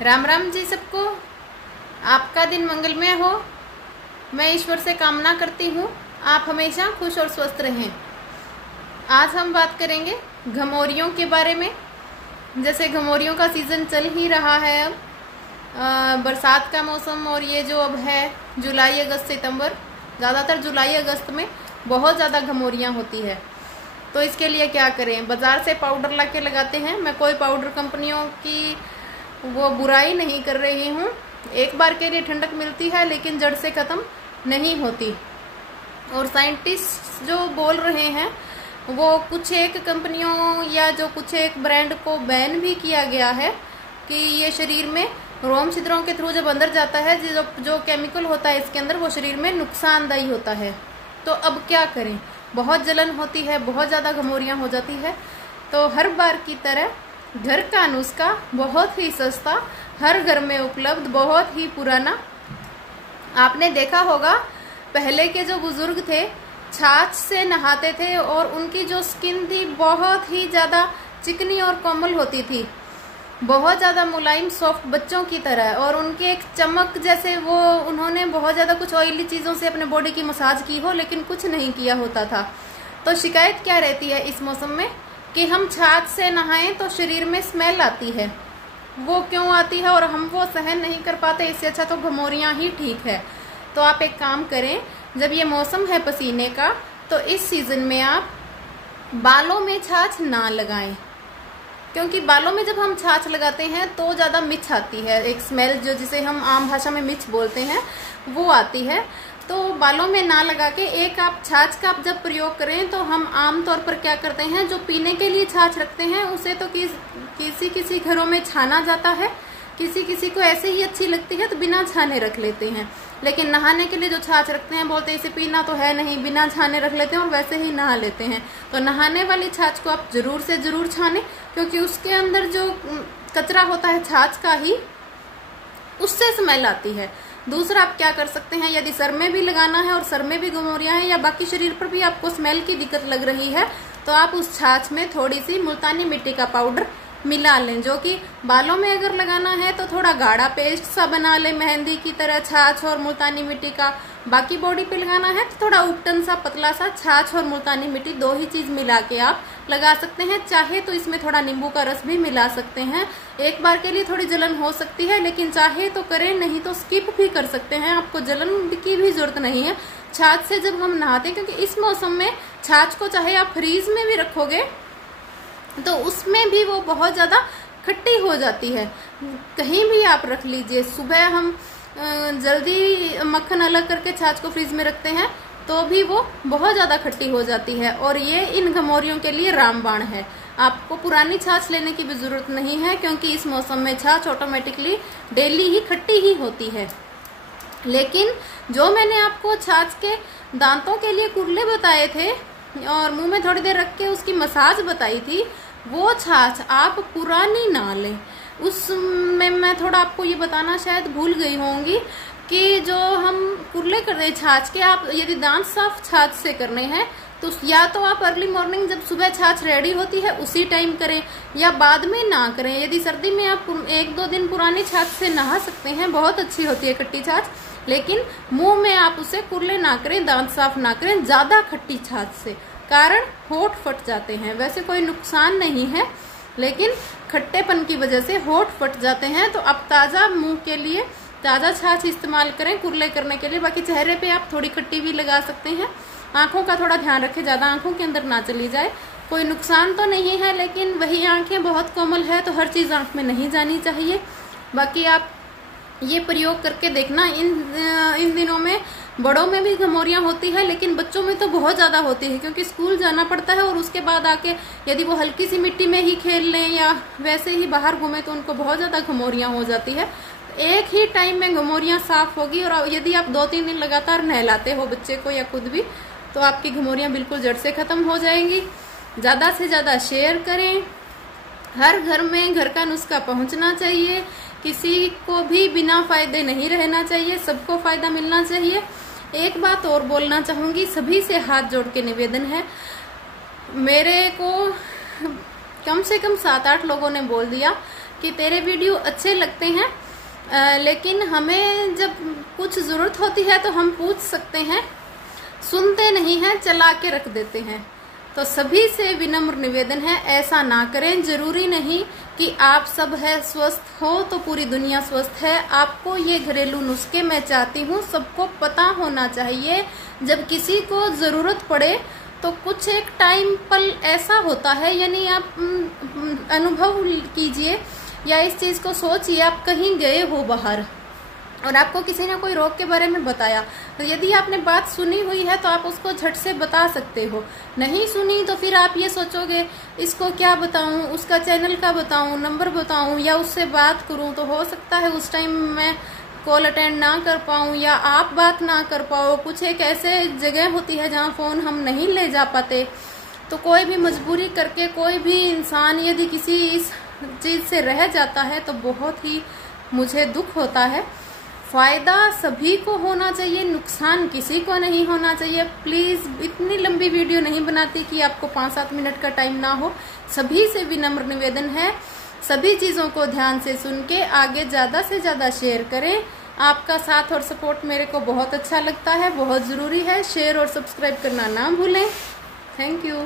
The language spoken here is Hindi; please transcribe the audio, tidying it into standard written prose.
राम राम जी सबको। आपका दिन मंगलमय हो। मैं ईश्वर से कामना करती हूँ आप हमेशा खुश और स्वस्थ रहें। आज हम बात करेंगे घमौरियों के बारे में। जैसे घमौरियों का सीज़न चल ही रहा है अब, बरसात का मौसम, और ये जो अब है जुलाई अगस्त सितंबर, ज़्यादातर जुलाई अगस्त में बहुत ज़्यादा घमौरियाँ होती है। तो इसके लिए क्या करें? बाज़ार से पाउडर ला के लगाते हैं। मैं कोई पाउडर कंपनियों की वो बुराई नहीं कर रही हूँ। एक बार के लिए ठंडक मिलती है लेकिन जड़ से ख़त्म नहीं होती। और साइंटिस्ट जो बोल रहे हैं वो कुछ एक कंपनियों या जो कुछ एक ब्रांड को बैन भी किया गया है कि ये शरीर में रोम छिद्रों के थ्रू जब अंदर जाता है, जो केमिकल होता है इसके अंदर, वो शरीर में नुकसानदायी होता है। तो अब क्या करें? बहुत जलन होती है, बहुत ज़्यादा घमौरियाँ हो जाती है। तो हर बार की तरह घर का नुस्खा बहुत ही सस्ता, हर घर में उपलब्ध, बहुत ही पुराना। आपने देखा होगा पहले के जो बुजुर्ग थे छाछ से नहाते थे और उनकी जो स्किन थी बहुत ही ज़्यादा चिकनी और कोमल होती थी, बहुत ज़्यादा मुलायम सॉफ्ट बच्चों की तरह। और उनके एक चमक जैसे वो, उन्होंने बहुत ज़्यादा कुछ ऑयली चीज़ों से अपने बॉडी की मसाज की हो लेकिन कुछ नहीं किया होता था। तो शिकायत क्या रहती है इस मौसम में कि हम छाछ से नहाएं तो शरीर में स्मेल आती है। वो क्यों आती है और हम वो सहन नहीं कर पाते? इससे अच्छा तो घमौरियाँ ही ठीक है। तो आप एक काम करें, जब ये मौसम है पसीने का तो इस सीज़न में आप बालों में छाछ ना लगाएं, क्योंकि बालों में जब हम छाछ लगाते हैं तो ज़्यादा मिच आती है, एक स्मेल जो जिसे हम आम भाषा में मिच बोलते हैं वो आती है। तो बालों में ना लगा के एक आप छाछ का जब प्रयोग करें तो हम आम तौर पर क्या करते हैं, जो पीने के लिए छाछ रखते हैं उसे तो किसी घरों में छाना जाता है, किसी को ऐसे ही अच्छी लगती है तो बिना छाने रख लेते हैं। लेकिन नहाने के लिए जो छाछ रखते हैं बोलते हैं इसे पीना तो है नहीं, बिना छाने रख लेते हैं और वैसे ही नहा लेते हैं। तो नहाने वाली छाछ को आप जरूर से जरूर छाने, क्योंकि उसके अंदर जो कचरा होता है छाछ का ही, उससे स्मेल आती है। दूसरा आप क्या कर सकते हैं, यदि सर में भी लगाना है और सर में भी घमौरियाँ हैं या बाकी शरीर पर भी आपको स्मेल की दिक्कत लग रही है तो आप उस छाछ में थोड़ी सी मुल्तानी मिट्टी का पाउडर मिला लें, जो कि बालों में अगर लगाना है तो थोड़ा गाढ़ा पेस्ट सा बना लें मेहंदी की तरह, छाछ और मुल्तानी मिट्टी का। बाकी बॉडी पे लगाना है तो थोड़ा उपटन सा पतला सा छाछ और मुल्तानी मिट्टी, दो ही चीज मिला के आप लगा सकते हैं। चाहे तो इसमें थोड़ा नींबू का रस भी मिला सकते हैं। एक बार के लिए थोड़ी जलन हो सकती है लेकिन चाहे तो करें, नहीं तो स्किप भी कर सकते हैं, आपको जलन की भी जरूरत नहीं है। छाछ से जब हम नहाते हैं, क्योंकि इस मौसम में छाछ को चाहे आप फ्रीज में भी रखोगे तो उसमें भी वो बहुत ज़्यादा खट्टी हो जाती है। कहीं भी आप रख लीजिए, सुबह हम जल्दी मक्खन अलग करके छाछ को फ्रीज में रखते हैं तो भी वो बहुत ज़्यादा खट्टी हो जाती है। और ये इन घमौरियों के लिए रामबाण है। आपको पुरानी छाछ लेने की भी ज़रूरत नहीं है, क्योंकि इस मौसम में छाछ ऑटोमेटिकली डेली ही खट्टी ही होती है। लेकिन जो मैंने आपको छाछ के दांतों के लिए कुरले बताए थे और मुंह में थोड़ी देर रख के उसकी मसाज बताई थी, वो छाछ आप पुरानी ना लें। उसमें मैं थोड़ा आपको ये बताना शायद भूल गई होंगी कि जो हम कुरले कर रहे हैं छाछ के, आप यदि दांत साफ छाछ से करने हैं तो या तो आप अर्ली मॉर्निंग जब सुबह छाछ रेडी होती है उसी टाइम करें या बाद में ना करें। यदि सर्दी में आप 1-2 दिन पुरानी छाछ से नहा सकते हैं, बहुत अच्छी होती है खट्टी छाछ, लेकिन मुंह में आप उसे कुरले ना करें, दांत साफ ना करें ज्यादा खट्टी छाछ से, कारण होठ फट जाते हैं। वैसे कोई नुकसान नहीं है लेकिन खट्टेपन की वजह से होठ फट जाते हैं। तो आप ताज़ा मुंह के लिए ताज़ा छाछ इस्तेमाल करें कुरले करने के लिए। बाकी चेहरे पे आप थोड़ी खट्टी भी लगा सकते हैं। आंखों का थोड़ा ध्यान रखें, ज़्यादा आंखों के अंदर ना चली जाए। कोई नुकसान तो नहीं है, लेकिन वही आंखें बहुत कोमल है तो हर चीज़ आंख में नहीं जानी चाहिए। बाकी आप ये प्रयोग करके देखना। इन दिनों में बड़ों में भी घमौरियाँ होती है लेकिन बच्चों में तो बहुत ज़्यादा होती है, क्योंकि स्कूल जाना पड़ता है और उसके बाद आके यदि वो हल्की सी मिट्टी में ही खेल लें या वैसे ही बाहर घूमें तो उनको बहुत ज़्यादा घमौरियाँ हो जाती है। एक ही टाइम में घमौरियाँ साफ होगी और यदि आप 2-3 दिन लगातार नहलाते हो बच्चे को या खुद भी तो आपकी घमौरियाँ बिल्कुल जड़ से ख़त्म हो जाएंगी। ज़्यादा से ज़्यादा शेयर करें। हर घर में घर का नुस्खा पहुँचना चाहिए, किसी को भी बिना फायदे नहीं रहना चाहिए, सबको फायदा मिलना चाहिए। एक बात और बोलना चाहूँगी, सभी से हाथ जोड़ के निवेदन है, मेरे को कम से कम 7-8 लोगों ने बोल दिया कि तेरे वीडियो अच्छे लगते हैं, लेकिन हमें जब कुछ ज़रूरत होती है तो हम पूछ सकते हैं, सुनते नहीं हैं, चला के रख देते हैं। तो सभी से विनम्र निवेदन है, ऐसा ना करें। जरूरी नहीं कि आप सब है स्वस्थ हो तो पूरी दुनिया स्वस्थ है। आपको ये घरेलू नुस्खे मैं चाहती हूँ सबको पता होना चाहिए। जब किसी को जरूरत पड़े तो कुछ एक टाइम पल ऐसा होता है, यानी आप अनुभव कीजिए या इस चीज को सोचिए, आप कहीं गए हो बाहर और आपको किसी ने कोई रोग के बारे में बताया, तो यदि आपने बात सुनी हुई है तो आप उसको झट से बता सकते हो। नहीं सुनी तो फिर आप ये सोचोगे इसको क्या बताऊं, उसका चैनल का बताऊं, नंबर बताऊं या उससे बात करूं, तो हो सकता है उस टाइम मैं कॉल अटेंड ना कर पाऊं या आप बात ना कर पाओ। कुछ एक ऐसे जगह होती है जहाँ फोन हम नहीं ले जा पाते। तो कोई भी मजबूरी करके कोई भी इंसान यदि किसी इस चीज से रह जाता है तो बहुत ही मुझे दुख होता है। फायदा सभी को होना चाहिए, नुकसान किसी को नहीं होना चाहिए। प्लीज इतनी लंबी वीडियो नहीं बनाती कि आपको 5-7 मिनट का टाइम ना हो। सभी से विनम्र निवेदन है, सभी चीजों को ध्यान से सुन के आगे ज्यादा से ज्यादा शेयर करें। आपका साथ और सपोर्ट मेरे को बहुत अच्छा लगता है, बहुत जरूरी है। शेयर और सब्सक्राइब करना ना भूलें। Thank you.